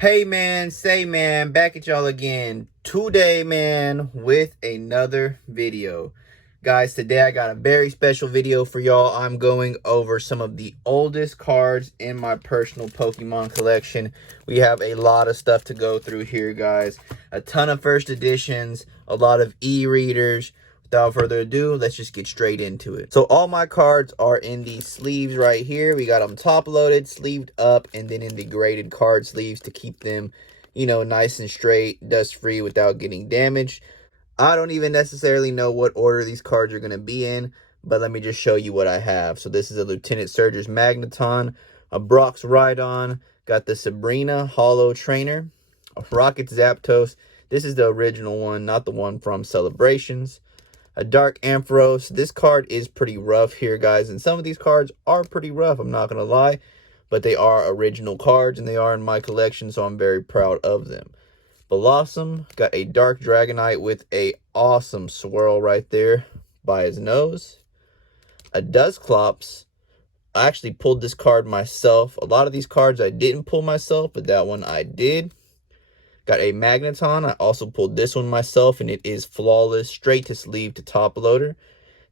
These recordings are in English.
Hey man, say man, back at y'all again today, man, with another video. Guys, today I got a very special video for y'all. I'm going over some of the oldest cards in my personal Pokemon collection. We have a lot of stuff to go through here, guys. A ton of first editions, a lot of e-readers. Without further ado, let's just get straight into it. So all my cards are in the sleeves right here. We got them top loaded, sleeved up, and then in the graded card sleeves to keep them, you know, nice and straight, dust free without getting damaged. I don't even necessarily know what order these cards are going to be in, but let me just show you what I have. So this is a Lieutenant Surge's Magneton, a Brock's Rhydon, got the Sabrina Holo Trainer, a Rocket Zapdos. This is the original one, not the one from Celebrations. A Dark Ampharos. This card is pretty rough here, guys, and some of these cards are pretty rough, I'm not going to lie, but they are original cards, and they are in my collection, so I'm very proud of them. Blossom, got a Dark Dragonite with a awesome swirl right there by his nose. A Dusclops. I actually pulled this card myself. A lot of these cards I didn't pull myself, but that one I did. Got a Magneton. I also pulled this one myself, and it is flawless, straight to sleeve to top loader.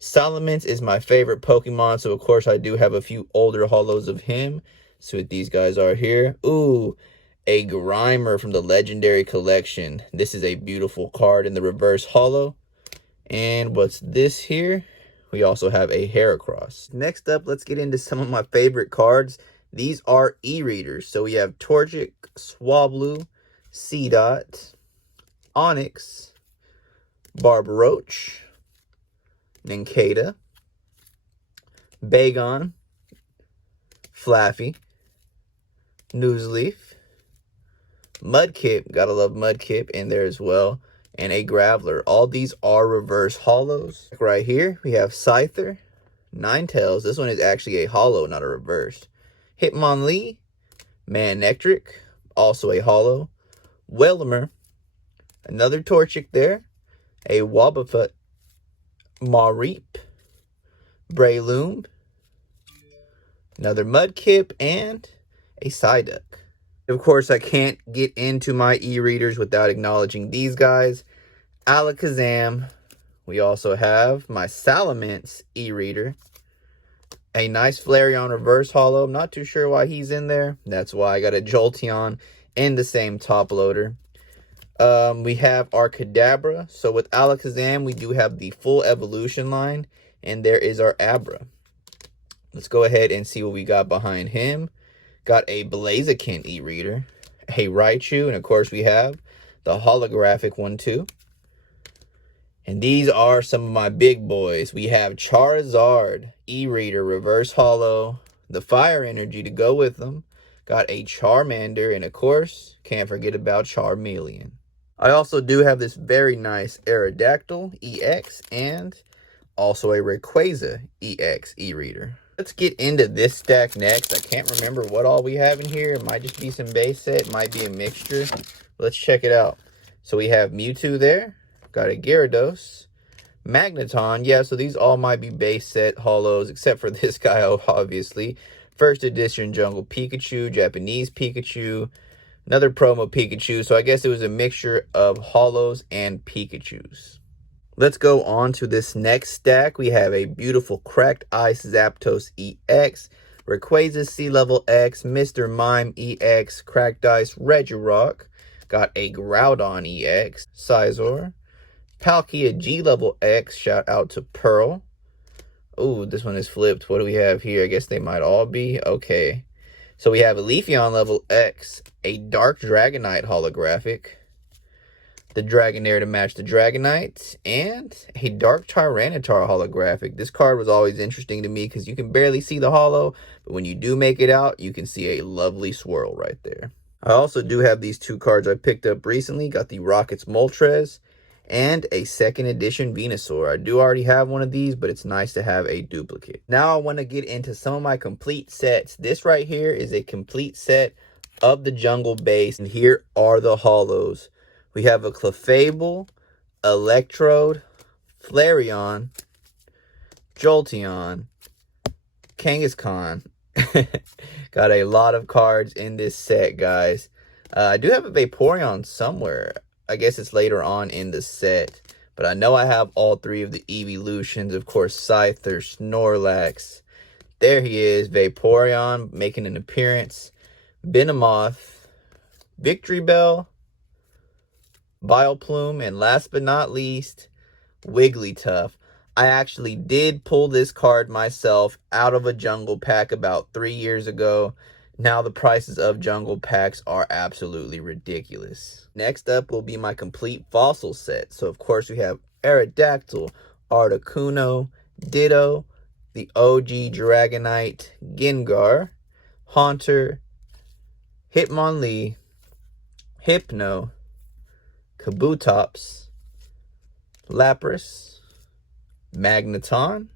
Salamence is my favorite Pokemon, so of course I do have a few older holos of him. So what these guys are here. Ooh, a Grimer from the Legendary Collection. This is a beautiful card in the reverse holo. And what's this here? We also have a Heracross. Next up, let's get into some of my favorite cards. These are e-readers. So we have Torchic, Swablu, Seedot, Onix, Barbaroach, Nincada, Bagon, Flaffy, Nuzleaf, Mudkip, gotta love Mudkip in there as well, and a Graveler. All these are reverse holos. Right here, we have Scyther, Ninetales. This one is actually a holo, not a reverse. Hitmonlee, Manectric, also a holo. Whelmer, another Torchic there, a Wobbuffet, Mareep, Breloom, another Mudkip, and a Psyduck. Of course, I can't get into my e-readers without acknowledging these guys. Alakazam. We also have my Salamence e-reader. A nice Flareon reverse holo. I'm not too sure why he's in there. That's why I got a Jolteon in the same top loader. We have our Kadabra. So with Alakazam, we do have the full evolution line. And there is our Abra. Let's go ahead and see what we got behind him. Got a Blaziken e-reader, a Raichu, and of course we have the holographic one too. And these are some of my big boys. We have Charizard e-reader, reverse holo, the fire energy to go with them. Got a Charmander, and of course, can't forget about Charmeleon. I also do have this very nice Aerodactyl EX and also a Rayquaza EX e-reader. Let's get into this stack next. I can't remember what all we have in here. It might just be some base set. It might be a mixture. Let's check it out. So we have Mewtwo there. Got a Gyarados. Magneton. Yeah, so these all might be base set holos, except for this guy, obviously. First edition Jungle Pikachu, Japanese Pikachu, another promo Pikachu. So I guess it was a mixture of holos and Pikachus. Let's go on to this next stack. We have a beautiful Cracked Ice Zapdos EX, Rayquaza Sea-Level X, Mr. Mime EX, Cracked Ice Regirock, got a Groudon EX, Scizor, Palkia G-Level X, shout out to Pearl. Oh, this one is flipped. What do we have here? I guess they might all be. Okay. So we have a Leafeon Level X, a Dark Dragonite holographic, the Dragonair to match the Dragonite, and a Dark Tyranitar holographic. This card was always interesting to me because you can barely see the holo, but when you do make it out, you can see a lovely swirl right there. I also do have these two cards I picked up recently. Got the Rockets Moltres and a second edition Venusaur. I do already have one of these, but it's nice to have a duplicate. Now I want to get into some of my complete sets. This right here is a complete set of the Jungle base, and here are the holos. We have a Clefable, Electrode, Flareon, Jolteon, Kangaskhan. Got a lot of cards in this set, guys. I do have a Vaporeon somewhere. I guess it's later on in the set. But I know I have all three of the evolutions. Of course, Scyther, Snorlax. There he is, Vaporeon making an appearance. Venomoth, Victory Bell, Vileplume, and last but not least, Wigglytuff. I actually did pull this card myself out of a jungle pack about 3 years ago. Now the prices of jungle packs are absolutely ridiculous. Next up will be my complete fossil set. So of course we have Aerodactyl, Articuno, Ditto, the OG Dragonite, Gengar, Haunter, Hitmonlee, Hypno, Kabutops, Lapras, Magneton,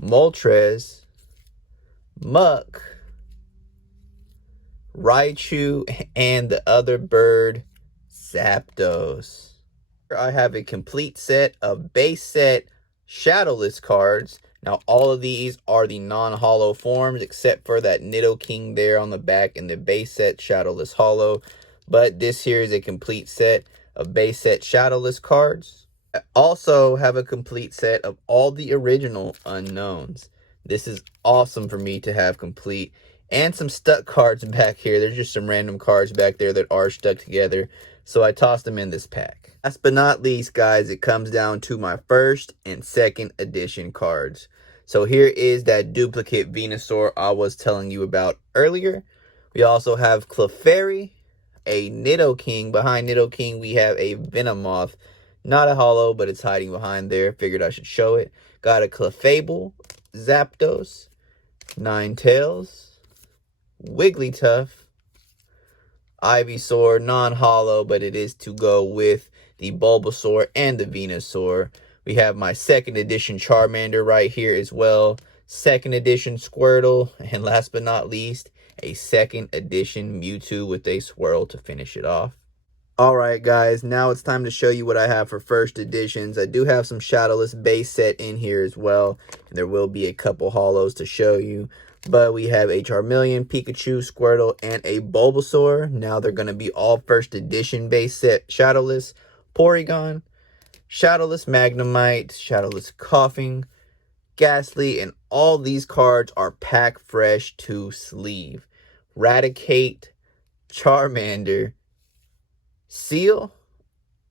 Moltres, Muck, Raichu, and the other bird, Zapdos. I have a complete set of base set Shadowless cards. Now, all of these are the non-holo forms, except for that Nidoking there on the back and the base set Shadowless holo. But this here is a complete set of base set Shadowless cards. I also have a complete set of all the original unknowns. This is awesome for me to have complete. And some stuck cards back here. There's just some random cards back there that are stuck together. So I tossed them in this pack. Last but not least, guys, it comes down to my first and second edition cards. So here is that duplicate Venusaur I was telling you about earlier. We also have Clefairy, a Nidoking. Behind Nidoking, we have a Venomoth. Not a holo, but it's hiding behind there. Figured I should show it. Got a Clefable, Zapdos, Ninetales, Wigglytuff, Ivysaur, non-holo, but it is to go with the Bulbasaur and the Venusaur. We have my second edition Charmander right here as well. Second edition Squirtle. And last but not least, a second edition Mewtwo with a swirl to finish it off. Alright guys, now it's time to show you what I have for first editions. I do have some Shadowless base set in here as well. And there will be a couple holos to show you. But we have a Charmeleon, Pikachu, Squirtle, and a Bulbasaur. Now they're going to be all first edition base set Shadowless, Porygon, Shadowless Magnemite, Shadowless Coughing, Ghastly, and all these cards are pack fresh to sleeve. Raticate, Charmander, Seal,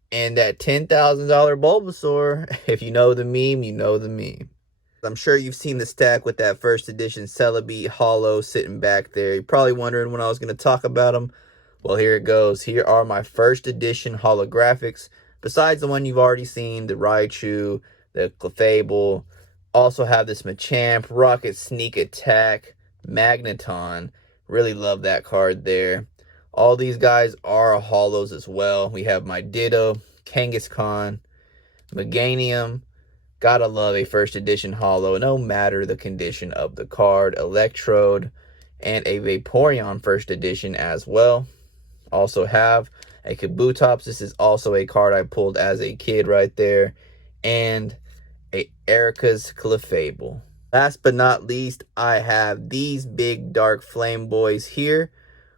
and that $10,000 Bulbasaur. If you know the meme, you know the meme. I'm sure you've seen the stack with that first edition Celebi holo sitting back there. You're probably wondering when I was going to talk about them. Well, here it goes. Here are my first edition holographics. Besides the one you've already seen, the Raichu, the Clefable. Also have this Machamp, Rocket Sneak Attack, Magneton. Really love that card there. All these guys are holos as well. We have my Ditto, Kangaskhan, Meganium. Gotta love a first edition holo, no matter the condition of the card. Electrode, and a Vaporeon first edition as well. Also have a Kabutops. This is also a card I pulled as a kid right there. And a Erica's Clefable. Last but not least, I have these big dark flame boys here.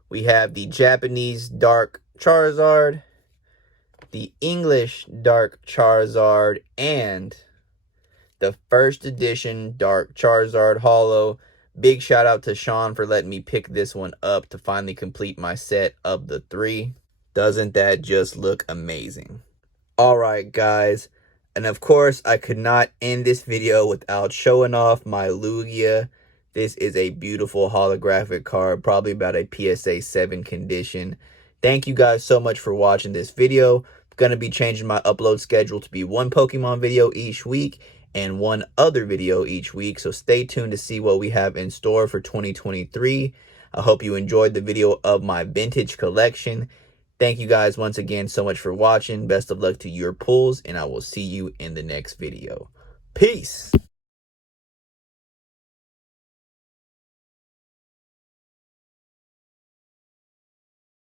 We have the Japanese Dark Charizard, the English Dark Charizard, and the first edition Dark Charizard holo. Big shout out to Sean for letting me pick this one up to finally complete my set of the 3. Doesn't that just look amazing? Alright guys, and of course I could not end this video without showing off my Lugia. This is a beautiful holographic card, probably about a PSA 7 condition. Thank you guys so much for watching this video. I'm going to be changing my upload schedule to be one Pokemon video each week and one other video each week. So stay tuned to see what we have in store for 2023. I hope you enjoyed the video of my vintage collection. Thank you guys once again so much for watching. Best of luck to your pulls, and I will see you in the next video. Peace!